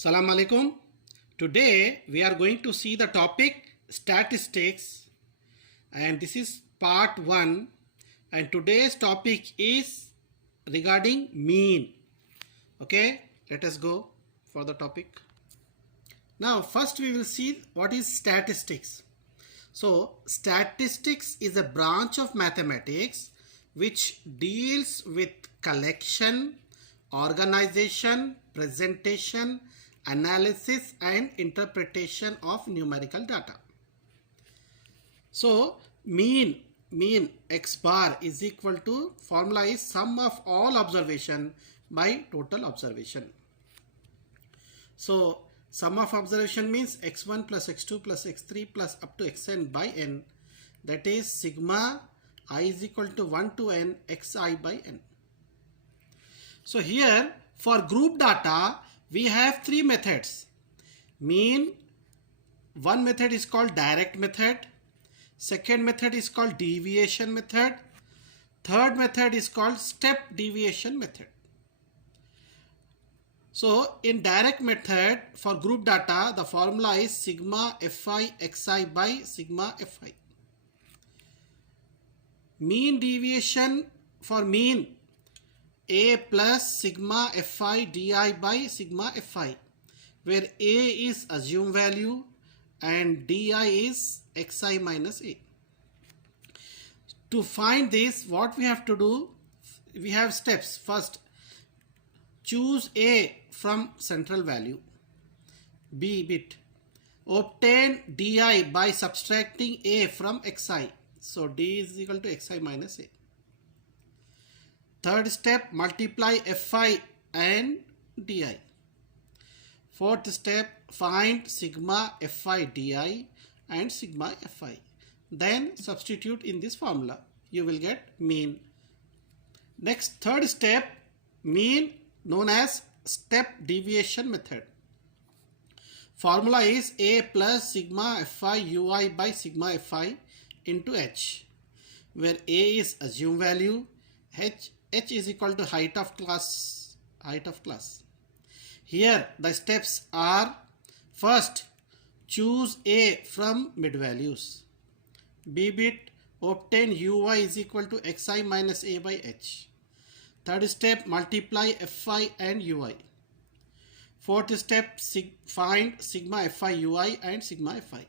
Salam alaikum. Today we are going to see the topic statistics, and this is part 1, and today's topic is regarding mean. Okay, let us go for the topic. Now first we will see what is statistics. So statistics is a branch of mathematics which deals with collection, organization, presentation, analysis and interpretation of numerical data. So mean x bar is equal to, formula is sum of all observation by total observation. So sum of observation means x1 plus x2 plus x3 plus up to xn by n, that is sigma I is equal to 1 to n xi by n. So here for group data we have three methods. Mean, one method is called direct method, second method is called deviation method, third method is called step deviation method. So in direct method for group data the formula is sigma fi xi by sigma fi. Mean deviation, for mean a plus sigma fi di by sigma fi, where a is assumed value and di is xi minus a. To find this, what we have to do, we have steps. First, choose a from central value, b bit, obtain di by subtracting a from xi, so d is equal to xi minus a. Third step, multiply fi and di. Fourth step, find sigma fi di and sigma fi. Then substitute in this formula. You will get mean. Next, third step, mean known as step deviation method. Formula is a plus sigma fi ui by sigma fi into h, where a is assumed value, h is equal to height of class. Here the steps are: first, choose a from mid values, b bit, obtain ui is equal to xi minus a by h. Third step, multiply fi and ui. Fourth step, find sigma fi ui and sigma fi.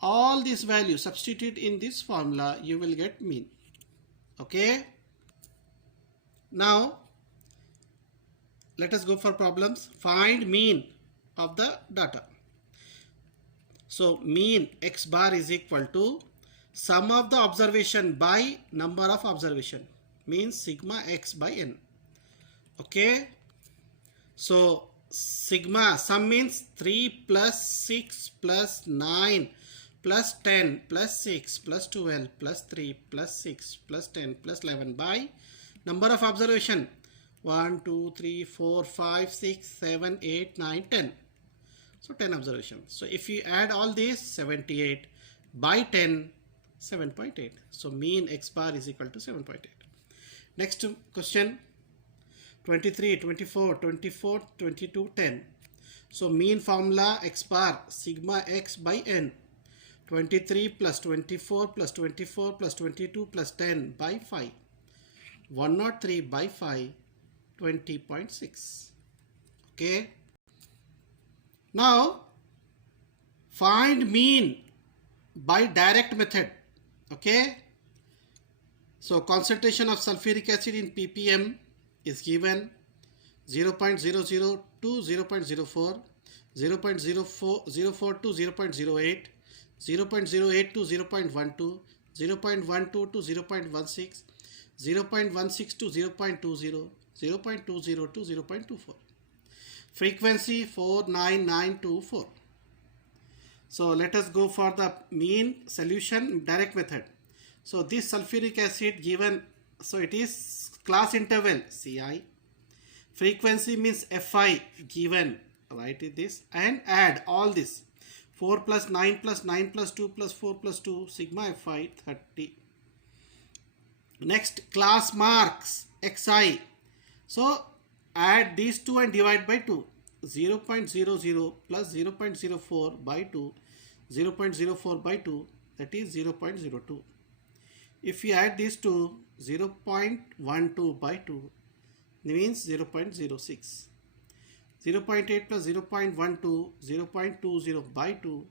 All these values substitute in this formula, you will get mean. Okay. Now let us go for problems. Find mean of the data. So mean x bar is equal to sum of the observation by number of observation, means sigma x by n. Okay. So sigma sum means 3 plus 6 plus 9 plus 10 plus 6 plus 12 plus 3 plus 6 plus 10 plus 11 by number of observation 1, 2, 3, 4, 5, 6, 7, 8, 9, 10. So 10 observations. So if you add all these, 78 by 10, 7.8. So mean x bar is equal to 7.8. Next question, 23, 24, 24, 22, 10. So mean formula x bar sigma x by n. 23 plus 24 plus 24 plus 22 plus 10 by 5. 103 by 5, 20.6. Okay. Now find mean by direct method. Okay. So concentration of sulfuric acid in ppm is given 0.00 to 0.04, 0.04 to 0.08, 0.08 to 0.12, 0.12 to 0.16, 0.16 to 0.20, 0.20 to 0.24. Frequency 49924. So let us go for the mean solution direct method. So this sulfuric acid given, so it is class interval Ci. Frequency means Fi given, write this and add all this. 4 plus 9 plus 9 plus 2 plus 4 plus 2, sigma Fi 30. Next, class marks Xi. So add these two and divide by 2. 0.00 plus 0.04 by 2, 0.04 by 2, that is 0.02. If we add these two, 0.12 by 2 means 0.06. 0.8 plus 0.12, 0.20 by 2,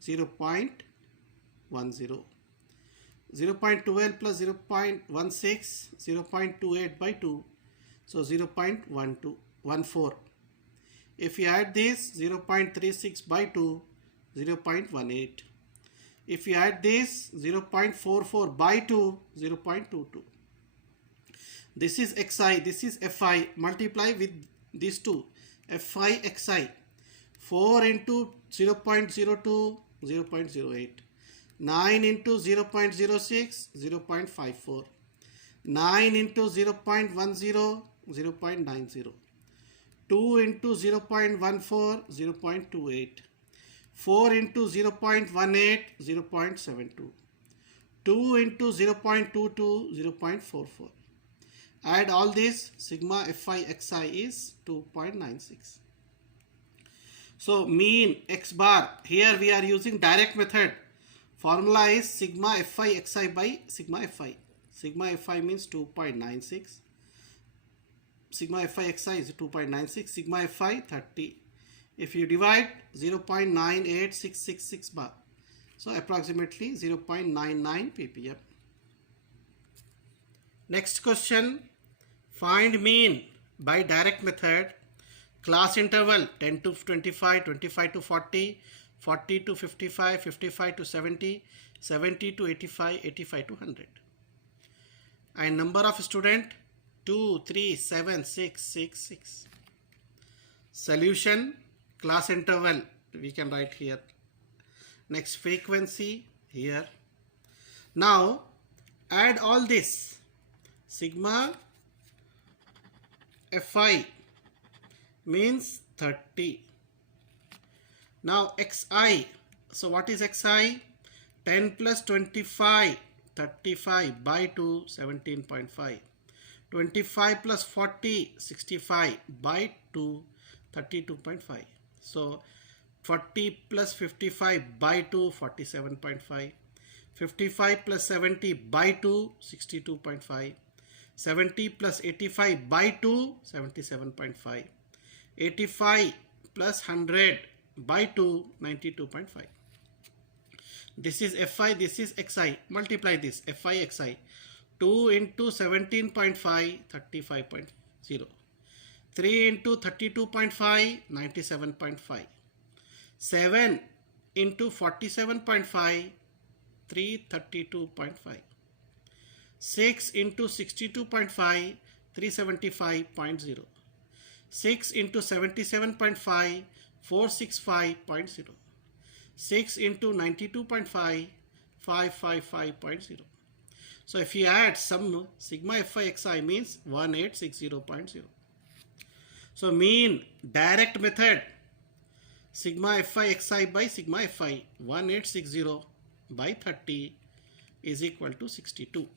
0.10. 0.12 plus 0.16, 0.28 by 2, so 0.14. If you add this, 0.36 by 2, 0.18. If you add this, 0.44 by 2, 0.22. This is xi, this is fi. Multiply with these two, fi xi. 4 into 0.02, 0.08. 9 into 0.06, 0.54. 9 into 0.10, 0.90. 2 into 0.14, 0.28. 4 into 0.18, 0.72. 2 into 0.22, 0.44. Add all this, sigma fi xi is 2.96. So mean x bar, here we are using direct method. Formula is sigma fi xi by sigma fi. Sigma fi means 2.96. Sigma fi xi is 2.96. Sigma fi 30. If you divide, 0.98666 bar. So approximately 0.99 ppm. Next question. Find mean by direct method. Class interval 10 to 25, 25 to 40, 40 to 55, 55 to 70, 70 to 85, 85 to 100. And number of student 2, 3, 7, 6, 6, 6. Solution, class interval we can write here. Next, frequency here. Now add all this. Sigma fi means 30. Now xi, so what is xi? 10 plus 25, 35 by 2, 17.5. 25 plus 40, 65 by 2, 32.5. So 40 plus 55 by 2, 47.5. 55 plus 70 by 2, 62.5. 70 plus 85 by 2, 77.5. 85 plus 100 by 2, 92.5. This is fi, this is xi. Multiply this, fi xi. 2 into 17.5, 35.0. 3 into 32.5, 97.5. 7 into 47.5, 332.5. 6 into 62.5, 375.0. 6 into 77.5, 465.0. 6 into 92.5, 555.0. So if you add sum, sigma fi xi means 1860.0. So mean direct method, sigma fi xi by sigma fi 1860 by 30 is equal to 62.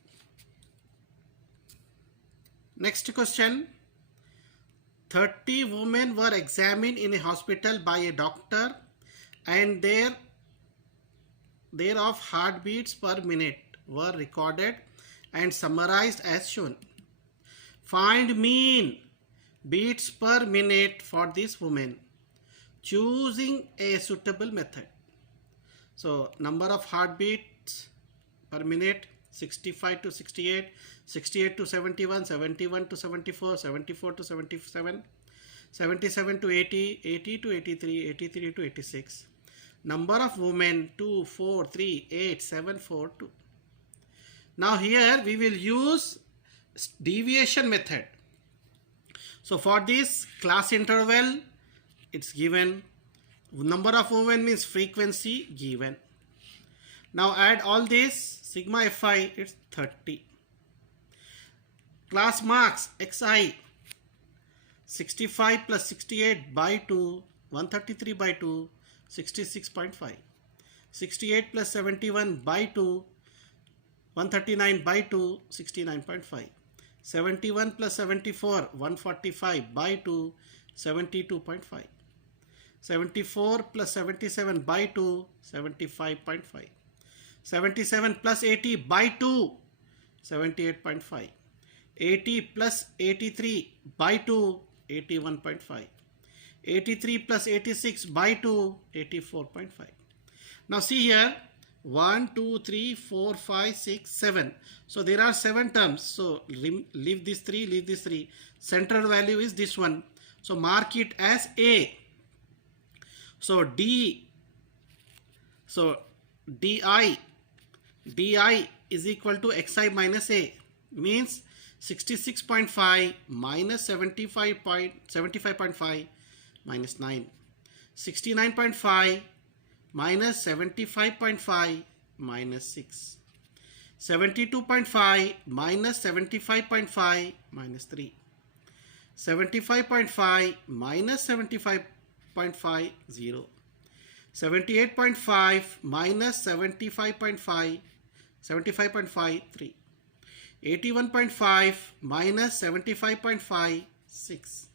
Next question. 30 women were examined in a hospital by a doctor and thereof heartbeats per minute were recorded and summarized as shown. Find mean beats per minute for this woman, choosing a suitable method. So number of heartbeats per minute, 65 to 68, 68 to 71, 71 to 74, 74 to 77, 77 to 80, 80 to 83, 83 to 86. Number of women 2, 4, 3, 8, 7, 4, 2. Now here we will use deviation method. So for this class interval, it's given. Number of women means frequency given. Now add all this, sigma fi, it's 30. Class marks xi, 65 plus 68 by 2, 133 by 2, 66.5. 68 plus 71 by 2, 139 by 2, 69.5. 71 plus 74, 145 by 2, 72.5. 74 plus 77 by 2, 75.5. 77 plus 80 by 2, 78.5. 80 plus 83 by 2, 81.5. 83 plus 86 by 2, 84.5. Now see here, 1, 2, 3, 4, 5, 6, 7. So there are 7 terms. So leave this 3, leave this 3. Central value is this one. So mark it as A. So DI is equal to Xi minus A, means 66.5 minus 75.5 minus 9. 69.5 minus 75.5 minus 6. 72.5 minus 75.5 minus 3. 75.5 minus 75.5, 0. 78.5 minus 75.5, 75.5, 3. 81.5 minus 75.5, 6.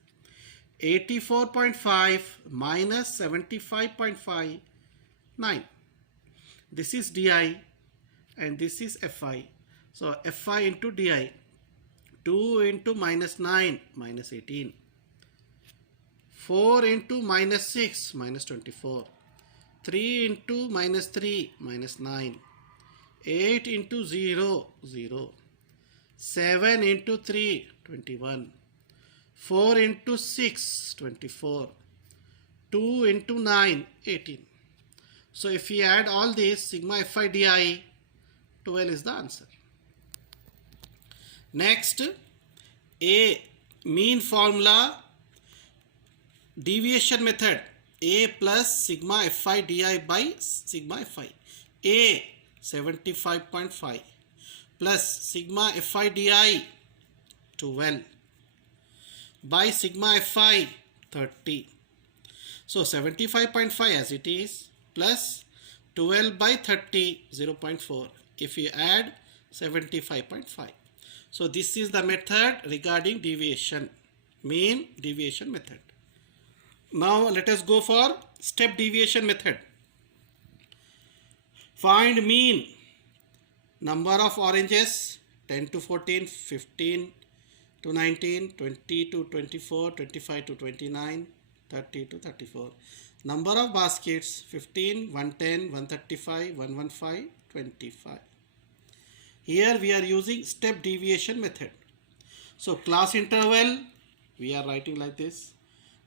84.5 minus 75.5, 9. This is DI and this is FI. So FI into DI. 2 into minus 9, minus 18. 4 into minus 6, minus 24. 3 into minus 3, minus 9. 8 into 0, 0. 7 into 3, 21. 4 into 6, 24. 2 into 9, 18. So if we add all this, sigma Fi di, 12 is the answer. Next, A, mean formula, deviation method. A plus sigma Fi di by sigma Fi. A, 75.5 plus sigma Fi di, 12 by sigma Fi, 30. So 75.5 as it is plus 12 by 30, 0.4. If you add 75.5. So this is the method regarding deviation, mean deviation method. Now let us go for step deviation method. Find mean. Number of oranges, 10 to 14, 15 to 19, 20 to 24, 25 to 29, 30 to 34. Number of baskets, 15, 110, 135, 115, 25. Here we are using step deviation method. So class interval, we are writing like this.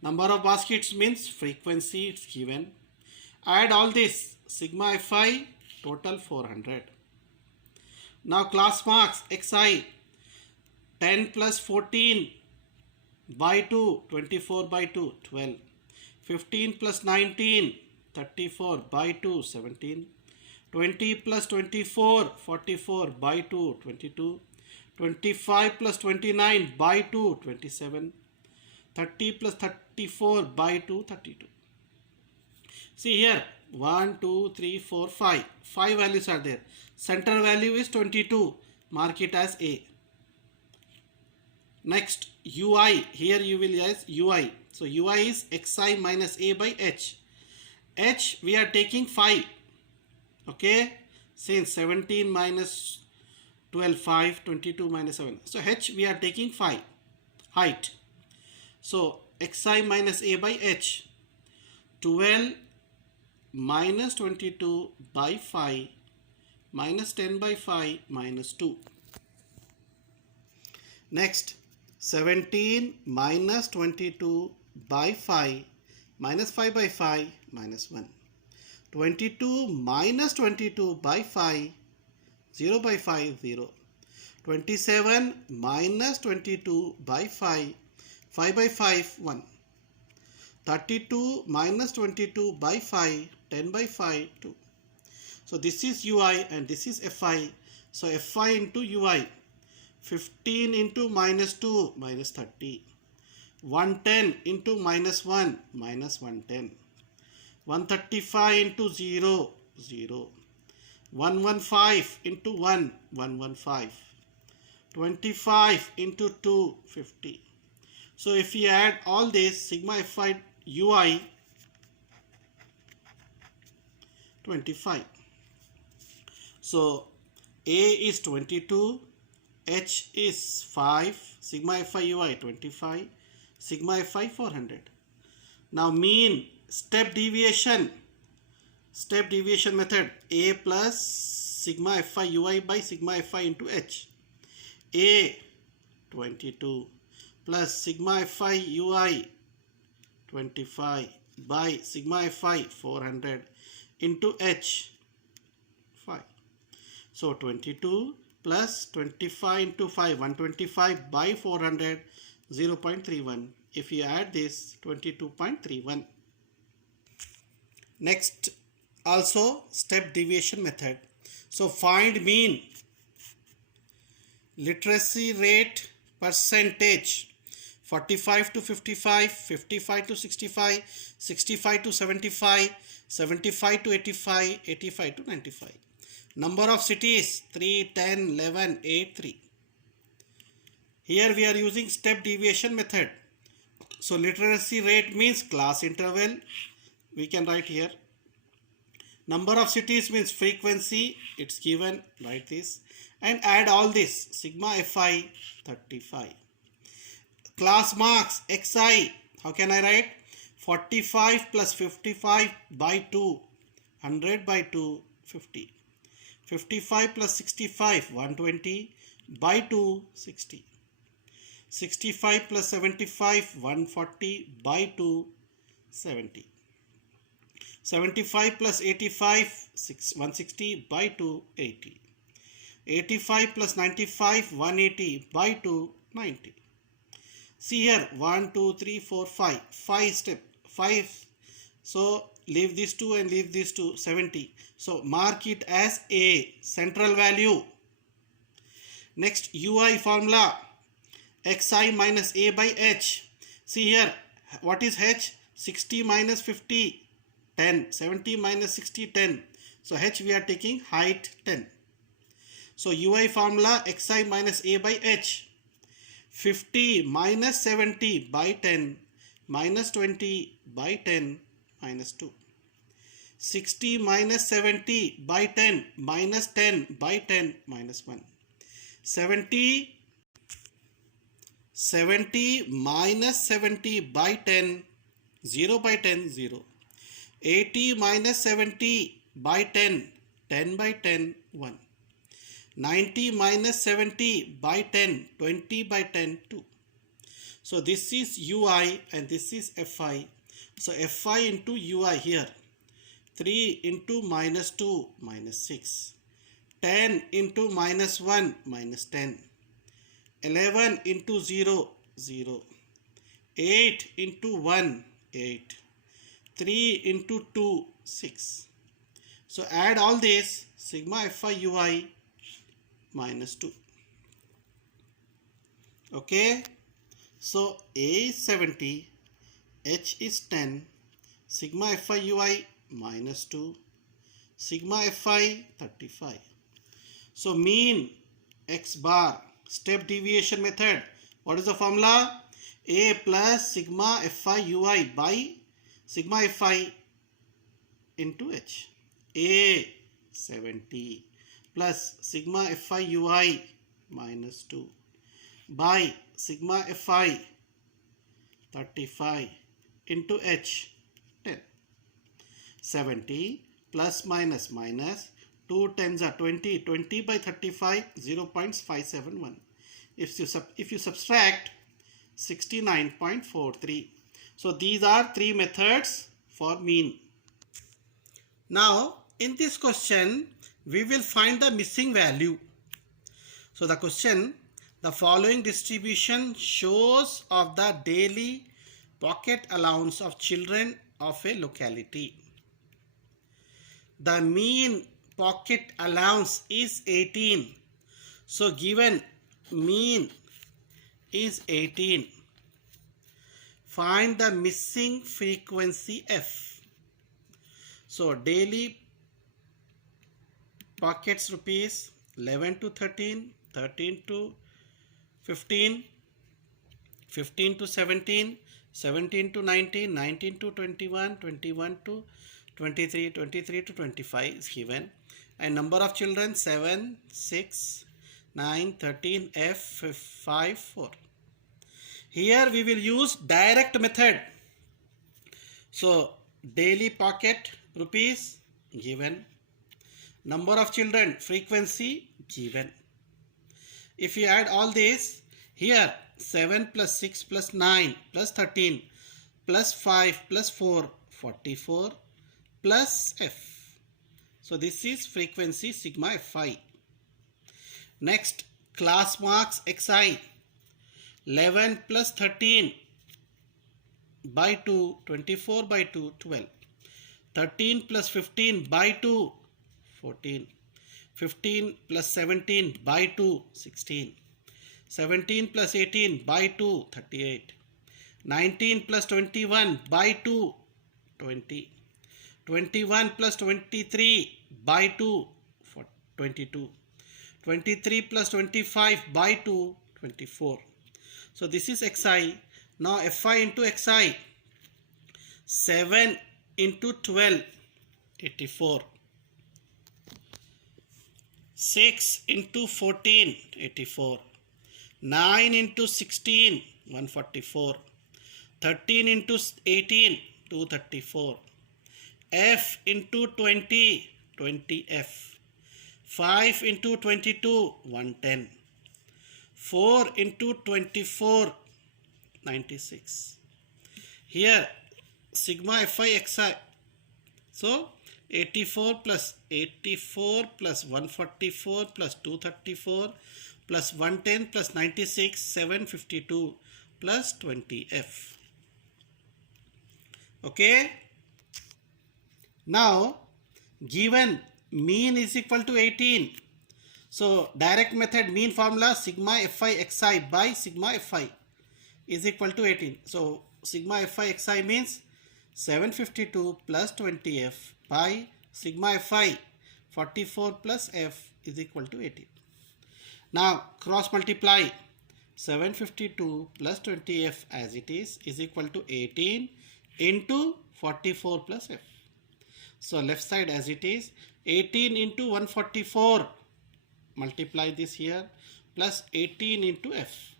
Number of baskets means frequency, it's given. Add all this, sigma Fi, total 400. Now class marks, Xi, 10 plus 14 by 2, 24 by 2, 12. 15 plus 19, 34 by 2, 17. 20 plus 24, 44 by 2, 22. 25 plus 29 by 2, 27. 30 plus 34 by 2, 32. See here, 1, 2, 3, 4, 5. 5 values are there. Center value is 22. Mark it as A. Next, UI. Here you will use UI. So UI is Xi minus A by H. H we are taking 5. Okay. Since 17 minus 12, 5, 22 minus 7. So H we are taking 5. Height. So Xi minus A by H. 12 minus 22 by 5 minus 10 by 5 minus 2. Next, 17 minus 22 by 5 minus 5 by 5 minus 1. 22 minus 22 by 5, 0 by 5, 0. 27 minus 22 by 5, 5 by 5, 1. 32 minus 22 by 5, 10 by 5, 2. So this is UI and this is Fi. So Fi into UI. 15 into minus 2, minus 30. 110 into minus 1, minus 110. 135 into 0, 0. 115 into 1, 115. 25 into 2, 50. So if we add all this, sigma fi ui 25. So A is 22, H is 5, sigma fi ui 25, sigma fi 400. Now mean step deviation method, A plus sigma fi ui by sigma fi into H. A 22 plus sigma fi ui 25 by sigma fi 400 into H 5. So 22 plus 25 into 5, 125 by 400, 0.31. If you add this, 22.31. Next, also step deviation method. So find mean literacy rate percentage, 45 to 55, 55 to 65, 65 to 75, 75 to 85, 85 to 95. Number of cities 3, 10, 11, 8, 3. Here we are using step deviation method. So literacy rate means class interval. We can write here. Number of cities means frequency. It's given. Write this. And add all this. Sigma fi 35. Class marks xi. How can I write? 45 plus 55 by 2. 100 by 2. 50. 55 plus 65, 120 by 2, 60. 65 plus 75, 140 by 2, 70. 75 plus 85, 160 by 2, 80. 85 plus 95, 180 by 2, 90. See here, 1, 2, 3, 4, 5. 5 step, 5. So leave these two and leave these two, 70. So mark it as A, central value. Next, UI formula, xi minus A by h. See here, what is h? 60 minus 50, 10. 70 minus 60, 10. So h we are taking height 10. So UI formula, xi minus A by h. 50 minus 70 by 10 minus 20 by 10 minus 2. 60 minus 70 by 10 minus 10 by 10 minus 1. 70 minus 70 by 10, 0 by 10, 0. 80 minus 70 by 10, 10 by 10, 1. 90 minus 70 by 10, 20 by 10, 2. So this is ui and this is fi. So fi into ui here. 3 into minus 2 minus 6. 10 into minus 1 minus 10. 11 into 0, 0. 8 into 1, 8. 3 into 2, 6. So add all this, sigma fi ui minus 2. Okay. So A is 70, H is 10, sigma fi ui minus 2, sigma fi 35. So mean x bar, step deviation method. What is the formula? A plus sigma fi ui by sigma fi into h. A 70 plus sigma fi ui minus 2 by sigma fi 35 into h 10. 70 plus minus minus 2 tens are 20. 20 by 35, 0.571. If you subtract, 69.43. So these are three methods for mean. Now in this question we will find the missing value. So the question, the following distribution shows of the daily pocket allowance of children of a locality. The mean pocket allowance is 18. So given mean is 18. Find the missing frequency f. So daily pockets rupees 11 to 13, 13 to 15, 15 to 17, 17 to 19, 19 to 21, 21 to 23, 23 to 25 is given. And number of children 7, 6, 9, 13, F, 5, 4. Here we will use direct method. So daily pocket rupees given. Number of children, frequency given. If you add all this, here 7 plus 6 plus 9 plus 13 plus 5 plus 4, 44 plus F. So this is frequency sigma Fi. Next, class marks Xi. 11 plus 13 by 2, 24 by 2, 12. 13 plus 15 by 2, 14. 15 plus 17 by 2, 16. 17 plus 18 by 2, 38. 19 plus 21 by 2, 20. 21 plus 23 by 2, 22. 23 plus 25 by 2, 24. So this is Xi. Now Fi into Xi. 7 into 12, 84. 6 into 14, 84. 9 into 16, 144. 13 into 18, 234. F into 20, 20F. 5 into 22, 110. 4 into 24, 96. Here sigma Fi Xi. So 84 plus 144 plus 234 plus 110 plus 96, 752 plus 20F. Okay. Now given mean is equal to 18. So direct method mean formula sigma Fi Xi by sigma Fi is equal to 18. So sigma Fi Xi means 752 plus 20F by sigma Fi 44 plus F is equal to 18. Now cross multiply 752 plus 20F as it is equal to 18 into 44 plus F. So left side as it is 18 into 144, multiply this here, plus 18 into F.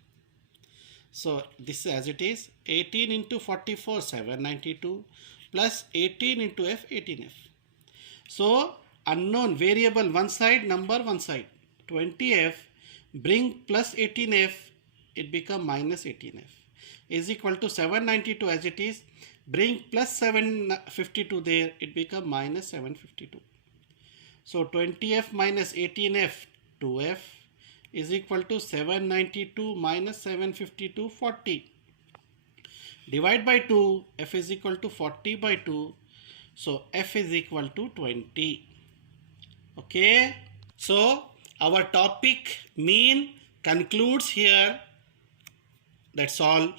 So this as it is 18 into 44, 792 plus 18 into F, 18F. So unknown variable one side, number one side, 20F, bring plus 18F, it become minus 18F is equal to 792 as it is, bring plus 752 there, it become minus 752. So 20F minus 18F, 2F is equal to 792 minus 752, 40. Divide by 2, F is equal to 40 by 2. So F is equal to 20. Okay. So our topic mean concludes here. That's all.